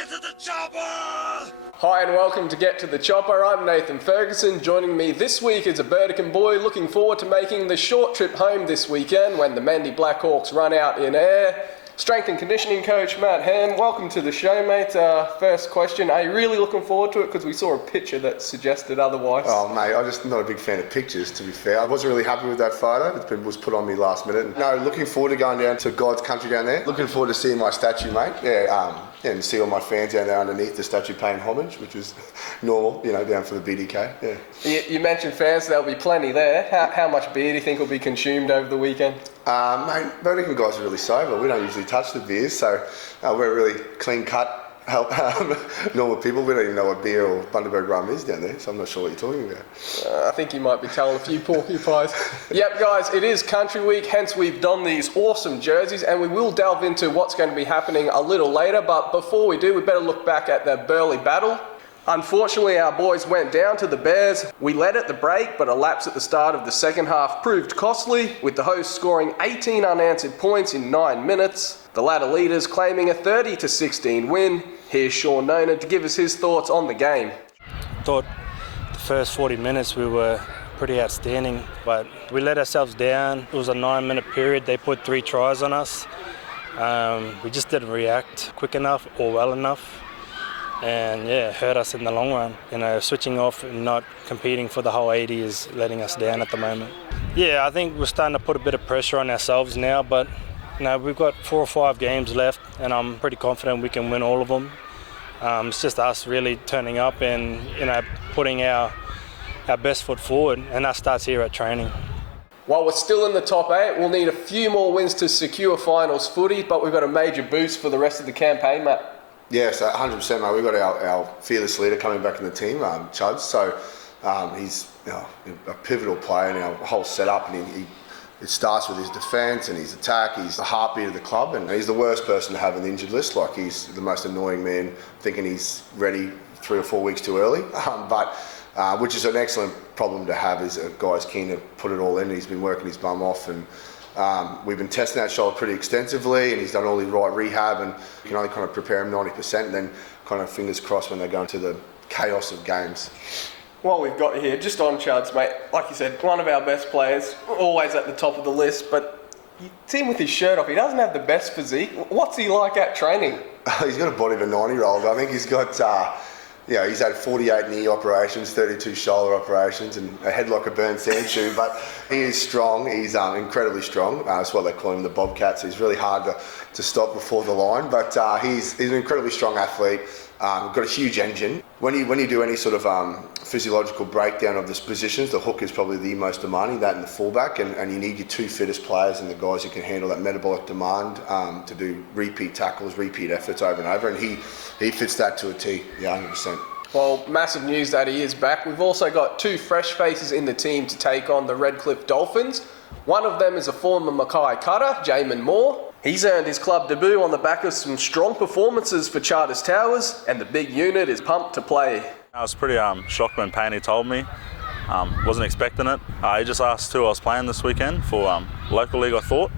Get to the chopper! Hi and welcome to Get to the Chopper. I'm Nathan Ferguson. Joining me this week is a Burdekin boy looking forward to making the short trip home this weekend when the Mendi Blackhawks run out in air. Strength and conditioning coach Matt Ham, welcome to the show, mate. First question, are you really looking forward to it? Because we saw a picture that suggested otherwise. Oh, mate, I'm just not a big fan of pictures, to be fair. I wasn't really happy with that photo. It was put on me last minute. No, looking forward to going down to God's country down there. Looking forward to seeing my statue, mate. And see all my fans down there underneath the statue paying homage, which is normal, down for the BDK. Yeah. You mentioned fans, there'll be plenty there. How much beer do you think will be consumed over the weekend? Mate, Burdekin guys are really sober. We don't usually touch the beers, so we're really clean cut. Normal people, we don't even know what beer or Bundaberg rum is down there, so I'm not sure what you're talking about. I think you might be telling a few porcupines. Yep, guys, it is Country Week, hence we've donned these awesome jerseys, and we will delve into what's going to be happening a little later, but before we do, we better look back at the Burley battle. Unfortunately, our boys went down to the Bears. We led at the break, but a lapse at the start of the second half proved costly, with the hosts scoring 18 unanswered points in 9 minutes. The latter leaders claiming a 30-16 win. Here's Sean Nona to give us his thoughts on the game. I thought the first 40 minutes we were pretty outstanding, but we let ourselves down. It was a 9-minute period. They put 3 tries on us. We just didn't react quick enough or well enough. And it hurt us in the long run. Switching off and not competing for the whole 80 is letting us down at the moment. Yeah, I think we're starting to put a bit of pressure on ourselves now, but we've got 4 or 5 games left, and I'm pretty confident we can win all of them. It's just us really turning up and putting our best foot forward, and that starts here at training. While we're still in the top 8, we'll need a few more wins to secure finals footy, but we've got a major boost for the rest of the campaign, Matt. Yes, 100%, mate. We've got our fearless leader coming back in the team, Chuds. So he's a pivotal player in our whole setup, and it starts with his defence and his attack. He's the heartbeat of the club, and he's the worst person to have an injured list. Like, he's the most annoying man, thinking he's ready 3 or 4 weeks too early. Which is an excellent problem to have, is a guy's keen to put it all in. He's been working his bum off, and we've been testing that shoulder pretty extensively, and he's done all the right rehab, and you can only kind of prepare him 90%, and then kind of fingers crossed when they go into the chaos of games. What we've got here, just on Chuds, mate, like you said, one of our best players, always at the top of the list, but you see him with his shirt off, he doesn't have the best physique. What's he like at training? He's got a body of a 90-year-old. I think he's got, he's had 48 knee operations, 32 shoulder operations, and a head like a burnt sand shoe, but he is strong. He's incredibly strong. That's why they call him the Bobcat, so he's really hard to stop before the line, but he's an incredibly strong athlete. Got a huge engine. When you do any sort of physiological breakdown of the positions, the hook is probably the most demanding, that and the fullback, and you need your 2 fittest players and the guys who can handle that metabolic demand to do repeat tackles, repeat efforts over and over, and he fits that to a T, 100%. Well, massive news that he is back. We've also got 2 fresh faces in the team to take on the Redcliffe Dolphins. One of them is a former Mackay cutter, Jamin Moore. He's earned his club debut on the back of some strong performances for Charters Towers, and the big unit is pumped to play. I was pretty shocked when Payne told me. Wasn't expecting it. He just asked who I was playing this weekend for local league, I thought.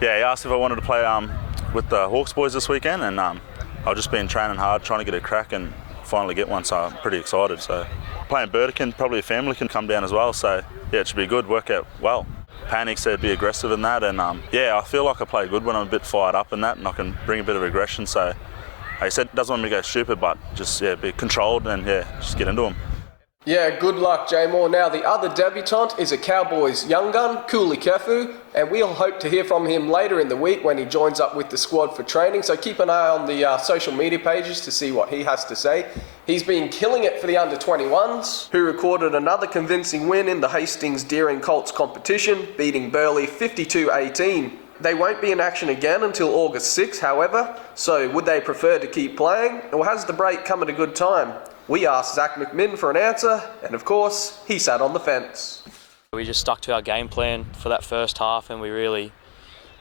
Yeah, he asked if I wanted to play with the Hawks boys this weekend, and I've just been training hard, trying to get a crack and finally get one, so I'm pretty excited. So playing Burdekin, probably a family can come down as well, so yeah, it should be good, work out well. Panic said be aggressive in that, and I feel like I play good when I'm a bit fired up in that, and I can bring a bit of aggression. So he said doesn't want me to go stupid, but just be controlled and just get into them. Yeah, good luck, Jay Moore. Now, the other debutant is a Cowboys young gun, Coolie, and we'll hope to hear from him later in the week when he joins up with the squad for training, so keep an eye on the social media pages to see what he has to say. He's been killing it for the under-21s, who recorded another convincing win in the Hastings Deering Colts competition, beating Burley 52-18. They won't be in action again until August 6, however, so would they prefer to keep playing, or has the break come at a good time? We asked Zach McMinn for an answer, and of course, he sat on the fence. We just stuck to our game plan for that first half, and we really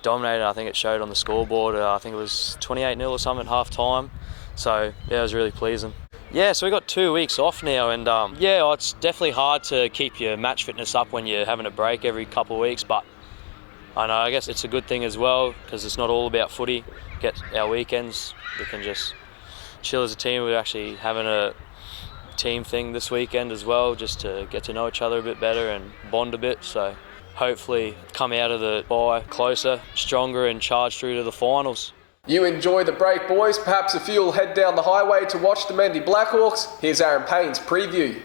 dominated. I think it showed on the scoreboard. I think it was 28-0 or something at half time. So yeah, it was really pleasing. Yeah, so we got 2 weeks off now, and it's definitely hard to keep your match fitness up when you're having a break every couple of weeks, but I guess it's a good thing as well, because it's not all about footy. Get our weekends, we can just chill as a team. We're actually having a team thing this weekend as well, just to get to know each other a bit better and bond a bit. So hopefully come out of the bye closer, stronger, and charge through to the finals. You enjoy the break, boys. Perhaps a few will head down the highway to watch the Mendi Blackhawks. Here's Aaron Payne's preview.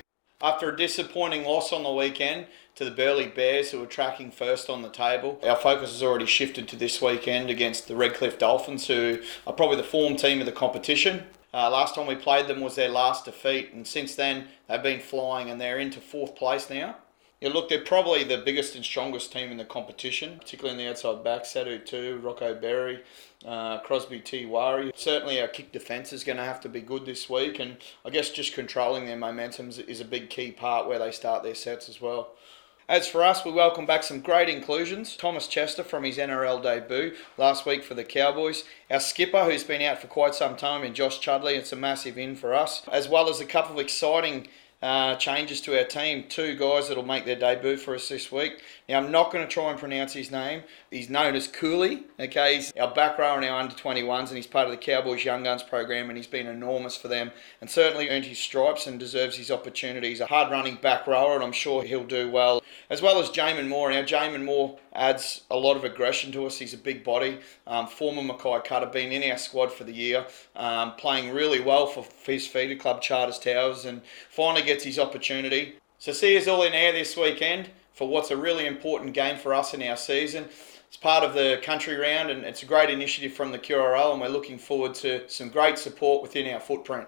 After a disappointing loss on the weekend to the Burleigh Bears, who were tracking first on the table, our focus has already shifted to this weekend against the Redcliffe Dolphins, who are probably the form team of the competition. Last time we played them was their last defeat, and since then they've been flying and they're into 4th place now. Yeah, look, they're probably the biggest and strongest team in the competition, particularly in the outside back. Sadu too, Rocco Berry, Crosby Tiwari. Certainly our kick defence is going to have to be good this week, and I guess just controlling their momentum is a big key part where they start their sets as well. As for us, we welcome back some great inclusions. Thomas Chester from his NRL debut last week for the Cowboys. Our skipper, who's been out for quite some time, and Josh Chudley. It's a massive in for us. As well as a couple of exciting changes to our team. 2 guys that will make their debut for us this week. Now, I'm not going to try and pronounce his name. He's known as Coolie. Okay, he's our back rower in our under-21s, and he's part of the Cowboys Young Guns program, and he's been enormous for them and certainly earned his stripes and deserves his opportunity. He's a hard-running back rower, and I'm sure he'll do well. As well as Jamin Moore. Now, Jamin Moore adds a lot of aggression to us. He's a big body. Former Mackay Cutter, been in our squad for the year, playing really well for his feeder club, Charters Towers, and finally gets his opportunity. So see us all in air this weekend for what's a really important game for us in our season. It's part of the country round, and it's a great initiative from the QRL, and we're looking forward to some great support within our footprint.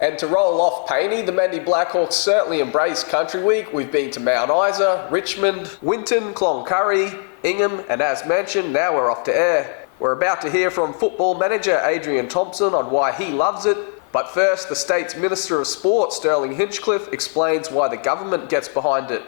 And to roll off Payne, the Mendi Blackhawks certainly embrace Country Week. We've been to Mount Isa, Richmond, Winton, Cloncurry, Ingham, and as mentioned, now we're off to Ayr. We're about to hear from football manager Adrian Thomson on why he loves it. But first, the state's Minister of Sport, Sterling Hinchcliffe, explains why the government gets behind it.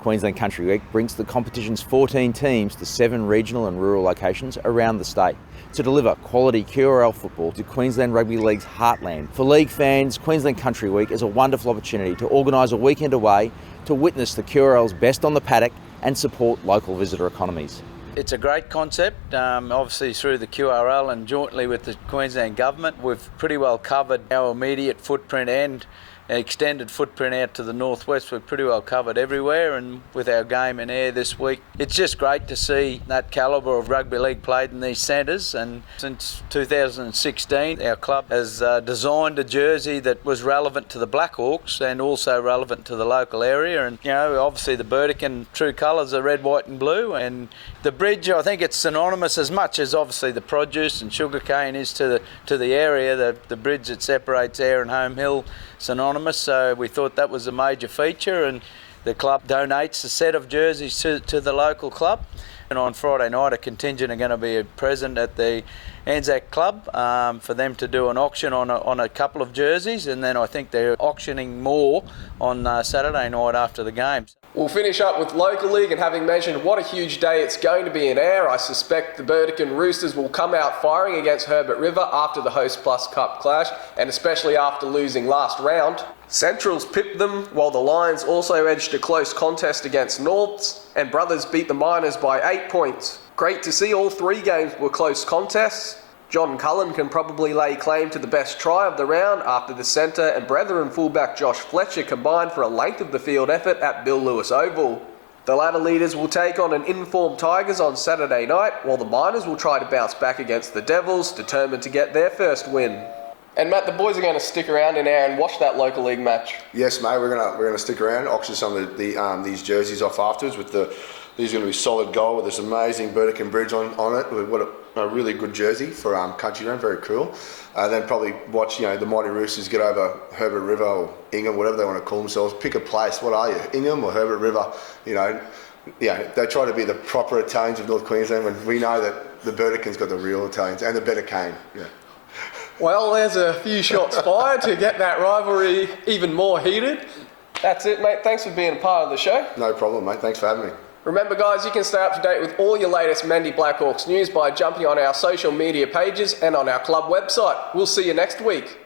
Queensland Country Week brings the competition's 14 teams to 7 regional and rural locations around the state to deliver quality QRL football to Queensland Rugby League's heartland. For league fans, Queensland Country Week is a wonderful opportunity to organise a weekend away to witness the QRL's best on the paddock and support local visitor economies. It's a great concept, obviously through the QRL and jointly with the Queensland Government. We've pretty well covered our immediate footprint and extended footprint out to the northwest. We're pretty well covered everywhere, and with our game in Ayr this week, it's just great to see that calibre of rugby league played in these centres. And since 2016, our club has designed a jersey that was relevant to the Blackhawks and also relevant to the local area. And you know, obviously the Burdekin true colours are red, white and blue, and the bridge, I think it's synonymous as much as obviously the produce and sugarcane is to the area. The bridge that separates Ayr and Home Hill, synonymous. So we thought that was a major feature, and the club donates a set of jerseys to the local club. And on Friday night, a contingent are going to be present at the Anzac Club for them to do an auction on a couple of jerseys, and then I think they're auctioning more on Saturday night after the game. We'll finish up with local league, and having mentioned what a huge day it's going to be in Ayr, I suspect the Burdekin Roosters will come out firing against Herbert River after the Hostplus Cup clash, and especially after losing last round. Centrals pipped them, while the Lions also edged a close contest against Norths, and Brothers beat the Miners by 8 points. Great to see all 3 games were close contests. John Cullen can probably lay claim to the best try of the round after the centre and Brethren fullback Josh Fletcher combined for a length of the field effort at Bill Lewis Oval. The latter leaders will take on an informed Tigers on Saturday night, while the Miners will try to bounce back against the Devils, determined to get their first win. And Matt, the boys are going to stick around in Ayr and watch that local league match. Yes, mate, we're gonna stick around, auction some of these jerseys off afterwards. These are going to be solid gold with this amazing Burdekin bridge on it. What a really good jersey for country round, very cool. Then probably watch the Mighty Roosters get over Herbert River or Ingham, whatever they want to call themselves. Pick a place. What are you, Ingham or Herbert River? They try to be the proper Italians of North Queensland when we know that the Burdekin's got the real Italians and the better cane. Yeah. Well, there's a few shots fired to get that rivalry even more heated. That's it, mate. Thanks for being a part of the show. No problem, mate. Thanks for having me. Remember, guys, you can stay up to date with all your latest Mendi Blackhawks news by jumping on our social media pages and on our club website. We'll see you next week.